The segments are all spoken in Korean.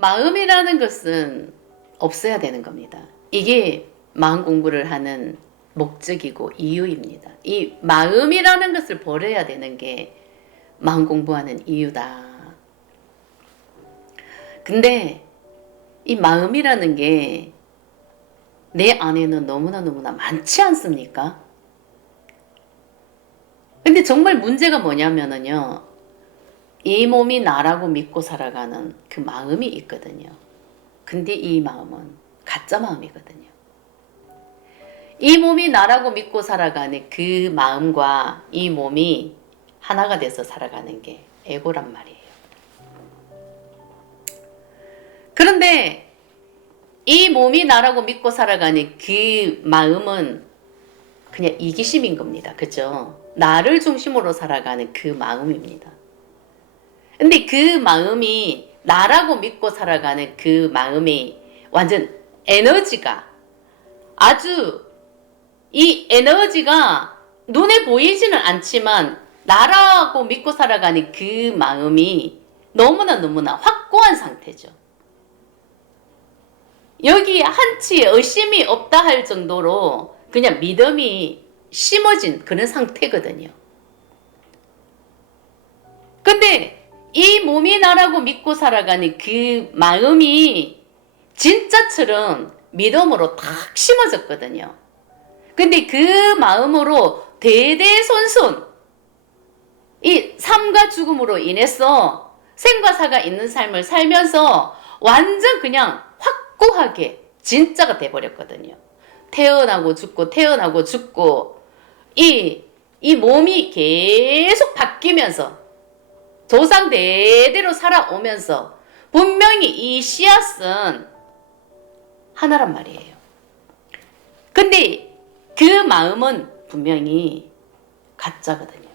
마음이라는 것은 없어야 되는 겁니다. 이게 마음 공부를 하는 목적이고 이유입니다. 이 마음이라는 것을 버려야 되는 게 마음 공부하는 이유다. 근데 이 마음이라는 게 내 안에는 너무나 많지 않습니까? 근데 정말 문제가 뭐냐면은요, 이 몸이 나라고 믿고 살아가는 그 마음이 있거든요. 근데 이 마음은 가짜 마음이거든요. 이 몸이 나라고 믿고 살아가는 그 마음과 이 몸이 하나가 돼서 살아가는 게 에고란 말이에요. 그런데 이 몸이 나라고 믿고 살아가는 그 마음은 그냥 이기심인 겁니다. 그죠? 나를 중심으로 살아가는 그 마음입니다. 근데 그 마음이 나라고 믿고 살아가는 그 마음이 완전 에너지가 아주 이 에너지가 눈에 보이지는 않지만 나라고 믿고 살아가는 그 마음이 너무나 확고한 상태죠. 여기 한치 의심이 없다 할 정도로 그냥 믿음이 심어진 그런 상태거든요. 근데 이 몸이 나라고 믿고 살아가는 그 마음이 진짜처럼 믿음으로 탁 심어졌거든요. 근데 그 마음으로 대대손손 이 삶과 죽음으로 인해서 생과 사가 있는 삶을 살면서 완전 그냥 확고하게 진짜가 돼버렸거든요. 태어나고 죽고 이 몸이 계속 바뀌면서 조상 대대로 살아오면서 분명히 이 씨앗은 하나란 말이에요. 근데 그 마음은 분명히 가짜거든요.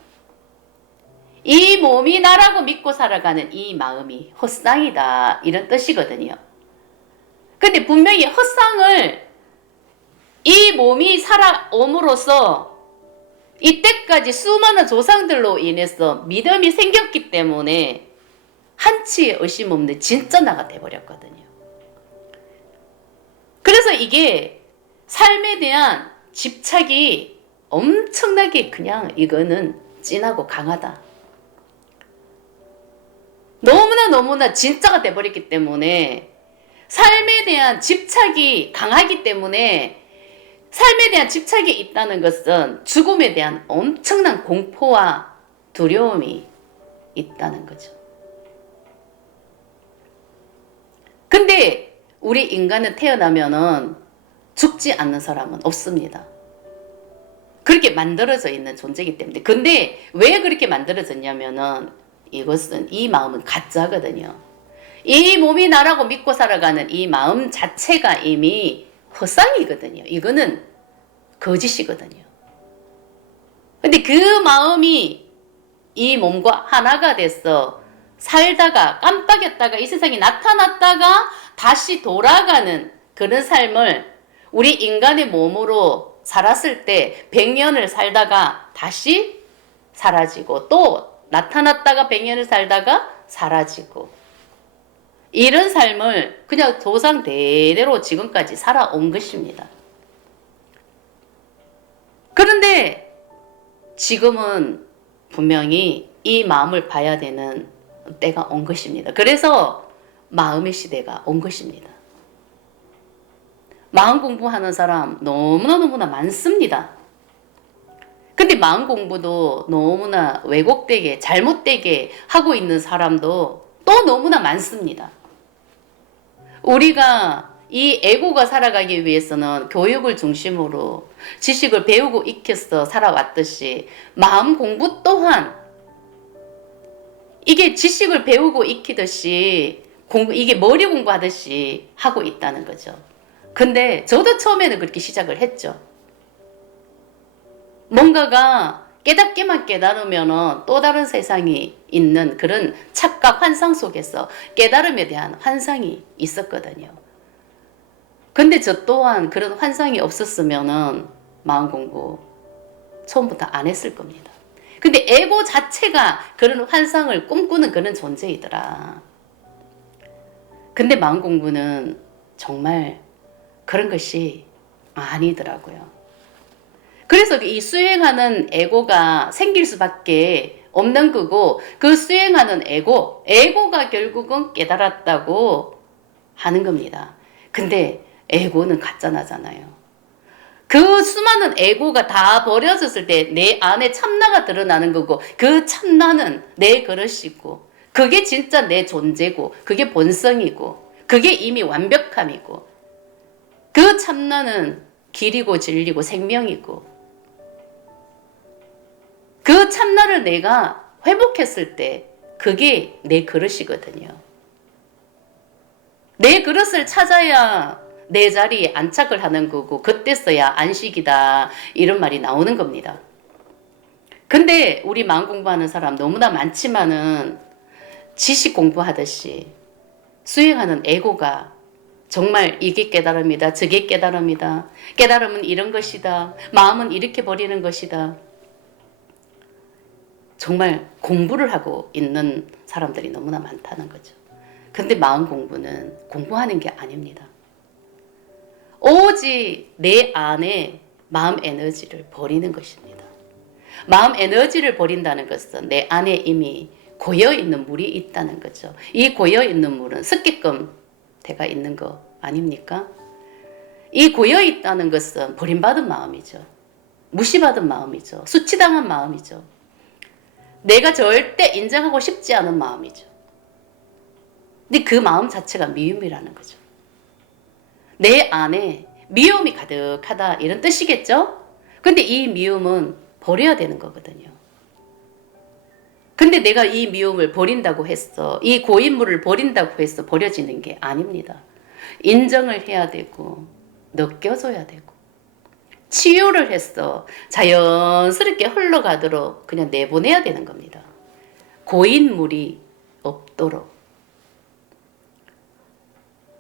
이 몸이 나라고 믿고 살아가는 이 마음이 헛상이다 이런 뜻이거든요. 근데 분명히 헛상을 이 몸이 살아옴으로써 이때까지 수많은 조상들로 인해서 믿음이 생겼기 때문에 한치의 의심 없는 진짜 나가 돼버렸거든요. 그래서 이게 삶에 대한 집착이 엄청나게 그냥 이거는 진하고 강하다. 너무나 진짜가 돼버렸기 때문에 삶에 대한 집착이 강하기 때문에 삶에 대한 집착이 있다는 것은 죽음에 대한 엄청난 공포와 두려움이 있다는 거죠. 근데 우리 인간은 태어나면은 죽지 않는 사람은 없습니다. 그렇게 만들어져 있는 존재이기 때문에. 근데 왜 그렇게 만들어졌냐면은 이것은 이 마음은 가짜거든요. 이 몸이 나라고 믿고 살아가는 이 마음 자체가 이미 헛상이거든요. 이거는 거짓이거든요. 근데 그 마음이 이 몸과 하나가 돼서 살다가 깜빡였다가 이 세상에 나타났다가 다시 돌아가는 그런 삶을 우리 인간의 몸으로 살았을 때 100년을 살다가 다시 사라지고 또 나타났다가 100년을 살다가 사라지고 이런 삶을 그냥 조상 대대로 지금까지 살아온 것입니다. 그런데 지금은 분명히 이 마음을 봐야 되는 때가 온 것입니다. 그래서 마음의 시대가 온 것입니다. 마음 공부하는 사람 너무나 많습니다. 근데 마음 공부도 너무나 왜곡되게 잘못되게 하고 있는 사람도 또 너무나 많습니다. 우리가 이 에고가 살아가기 위해서는 교육을 중심으로 지식을 배우고 익혀서 살아왔듯이 마음 공부 또한 이게 지식을 배우고 익히듯이 이게 머리 공부하듯이 하고 있다는 거죠. 근데 저도 처음에는 그렇게 시작을 했죠. 뭔가가 깨닫기만 깨달으면 또 다른 세상이 있는 그런 착각 환상 속에서 깨달음에 대한 환상이 있었거든요. 근데 저 또한 그런 환상이 없었으면은 마음 공부 처음부터 안 했을 겁니다. 근데 에고 자체가 그런 환상을 꿈꾸는 그런 존재이더라. 근데 마음 공부는 정말 그런 것이 아니더라고요. 그래서 이 수행하는 에고가 생길 수밖에 없는 거고, 그 수행하는 에고가 결국은 깨달았다고 하는 겁니다. 근데 에고는 가짜나잖아요. 그 수많은 에고가 다 버려졌을 때 내 안에 참나가 드러나는 거고, 그 참나는 내 그릇이고, 그게 진짜 내 존재고, 그게 본성이고, 그게 이미 완벽함이고, 그 참나는 길이고 진리고 생명이고, 그 참나를 내가 회복했을 때 그게 내 그릇이거든요. 내 그릇을 찾아야 내 자리에 안착을 하는 거고, 그때서야 안식이다 이런 말이 나오는 겁니다. 근데 우리 마음 공부하는 사람 너무나 많지만은 지식 공부하듯이 수행하는 에고가 정말 이게 깨달음이다, 저게 깨달음이다, 깨달음은 이런 것이다, 마음은 이렇게 버리는 것이다, 정말 공부를 하고 있는 사람들이 너무나 많다는 거죠. 근데 마음 공부는 공부하는 게 아닙니다. 오직 내 안에 마음 에너지를 버리는 것입니다. 마음 에너지를 버린다는 것은 내 안에 이미 고여있는 물이 있다는 거죠. 이 고여있는 물은 습기끔 대가 있는 거 아닙니까? 이 고여있다는 것은 버림받은 마음이죠. 무시받은 마음이죠. 수치당한 마음이죠. 내가 절대 인정하고 싶지 않은 마음이죠. 근데 그 마음 자체가 미움이라는 거죠. 내 안에 미움이 가득하다 이런 뜻이겠죠? 근데 이 미움은 버려야 되는 거거든요. 근데 내가 이 미움을 버린다고 했어, 이 고인물을 버린다고 해서 버려지는 게 아닙니다. 인정을 해야 되고, 느껴줘야 되고, 치유를 했어 자연스럽게 흘러가도록 그냥 내보내야 되는 겁니다. 고인물이 없도록.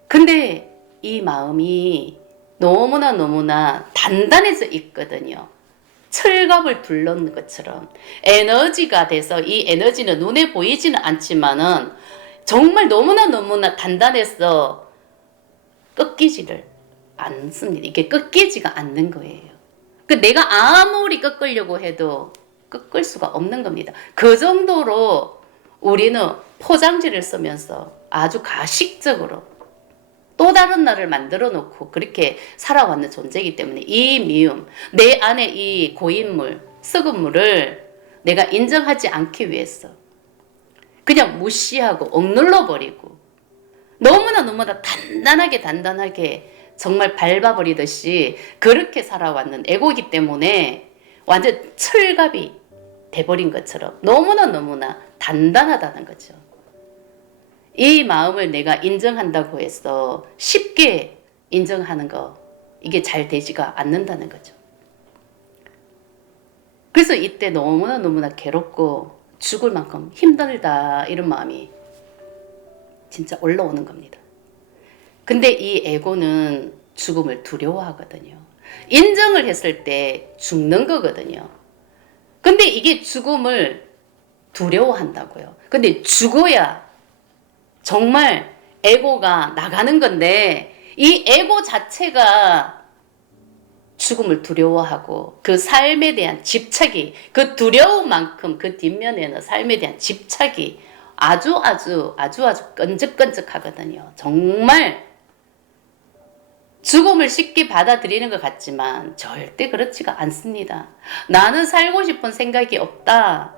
근데 이 마음이 너무나 단단해져 있거든요. 철갑을 둘러놓은 것처럼 에너지가 돼서, 이 에너지는 눈에 보이지는 않지만은 정말 너무나 단단해서 꺾이지를 않습니다. 이게 꺾이지가 않는 거예요. 내가 아무리 꺾으려고 해도 꺾을 수가 없는 겁니다. 그 정도로 우리는 포장지를 쓰면서 아주 가식적으로 또 다른 나를 만들어 놓고 그렇게 살아왔는 존재이기 때문에, 이 미움, 내 안에 이 고인물, 썩은 물을 내가 인정하지 않기 위해서 그냥 무시하고 억눌러 버리고, 너무나 단단하게 정말 밟아버리듯이 그렇게 살아왔는 에고이기 때문에 완전 철갑이 돼버린 것처럼 너무나 단단하다는 거죠. 이 마음을 내가 인정한다고 해서 쉽게 인정하는 거, 이게 잘 되지가 않는다는 거죠. 그래서 이때 너무나 괴롭고 죽을 만큼 힘들다 이런 마음이 진짜 올라오는 겁니다. 근데 이 에고는 죽음을 두려워하거든요. 인정을 했을 때 죽는 거거든요. 근데 이게 죽음을 두려워한다고요. 근데 죽어야 정말 에고가 나가는 건데, 이 에고 자체가 죽음을 두려워하고 그 삶에 대한 집착이, 그 두려운 만큼 그 뒷면에는 삶에 대한 집착이 아주 끈적끈적하거든요. 정말 죽음을 쉽게 받아들이는 것 같지만 절대 그렇지가 않습니다. 나는 살고 싶은 생각이 없다.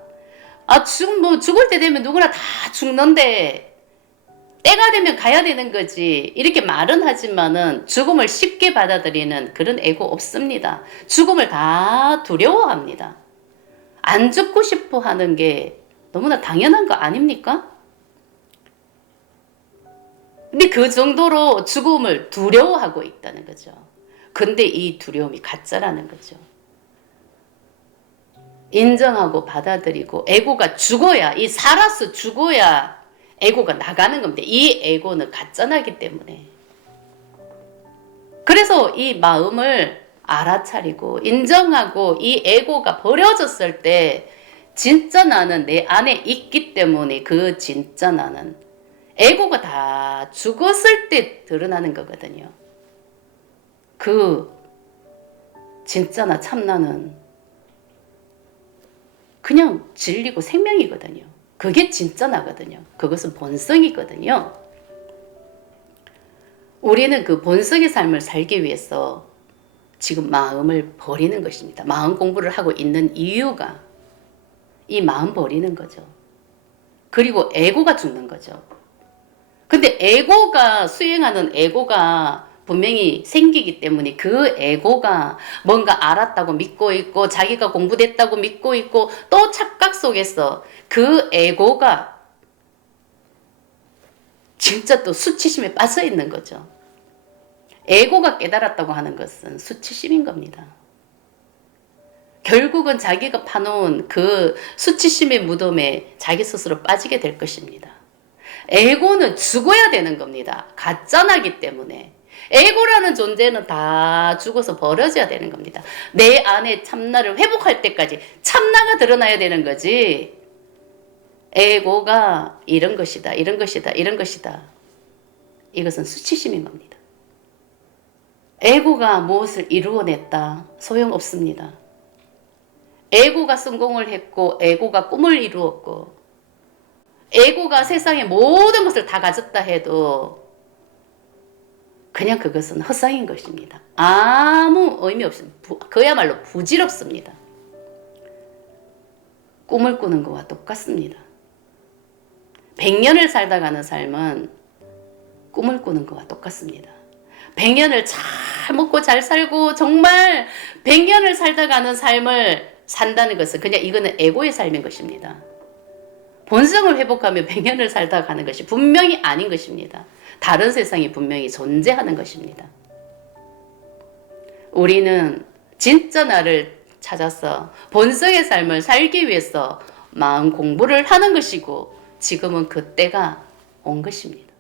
죽을 때 되면 누구나 다 죽는데 때가 되면 가야 되는 거지, 이렇게 말은 하지만은 죽음을 쉽게 받아들이는 그런 에고 없습니다. 죽음을 다 두려워합니다. 안 죽고 싶어 하는 게 너무나 당연한 거 아닙니까? 근데 그 정도로 죽음을 두려워하고 있다는 거죠. 근데 이 두려움이 가짜라는 거죠. 인정하고 받아들이고, 에고가 죽어야, 살아서 죽어야 에고가 나가는 겁니다. 이 에고는 가짜나기 때문에. 그래서 이 마음을 알아차리고 인정하고 이 에고가 버려졌을 때 진짜 나는 내 안에 있기 때문에, 그 진짜 나는 에고가 다 죽었을 때 드러나는 거거든요. 그 진짜나 참나는 그냥 진리고 생명이거든요. 그게 진짜 나거든요. 그것은 본성이거든요. 우리는 그 본성의 삶을 살기 위해서 지금 마음을 버리는 것입니다. 마음 공부를 하고 있는 이유가 이 마음 버리는 거죠. 그리고 에고가 죽는 거죠. 근데 에고가 수행하는 에고가 분명히 생기기 때문에 그 에고가 뭔가 알았다고 믿고 있고 자기가 공부됐다고 믿고 있고 또 착각 속에서 그 에고가 진짜 또 수치심에 빠져 있는 거죠. 에고가 깨달았다고 하는 것은 수치심인 겁니다. 결국은 자기가 파놓은 그 수치심의 무덤에 자기 스스로 빠지게 될 것입니다. 에고는 죽어야 되는 겁니다. 가짜나기 때문에. 에고라는 존재는 다 죽어서 버려져야 되는 겁니다. 내 안에 참나를 회복할 때까지 참나가 드러나야 되는 거지. 에고가 이런 것이다, 이런 것이다, 이런 것이다. 이것은 수치심인 겁니다. 에고가 무엇을 이루어냈다? 소용없습니다. 에고가 성공을 했고 에고가 꿈을 이루었고 에고가 세상의 모든 것을 다 가졌다 해도 그냥 그것은 헛상인 것입니다. 아무 의미 없습니다. 그야말로 부질없습니다. 꿈을 꾸는 것과 똑같습니다. 100년을 살다 가는 삶은 꿈을 꾸는 것과 똑같습니다. 100년을 잘 먹고 잘 살고 정말 100년을 살다 가는 삶을 산다는 것은 그냥 이거는 에고의 삶인 것입니다. 본성을 회복하며 100년을 살다 가는 것이 분명히 아닌 것입니다. 다른 세상이 분명히 존재하는 것입니다. 우리는 진짜 나를 찾아서 본성의 삶을 살기 위해서 마음 공부를 하는 것이고 지금은 그 때가 온 것입니다.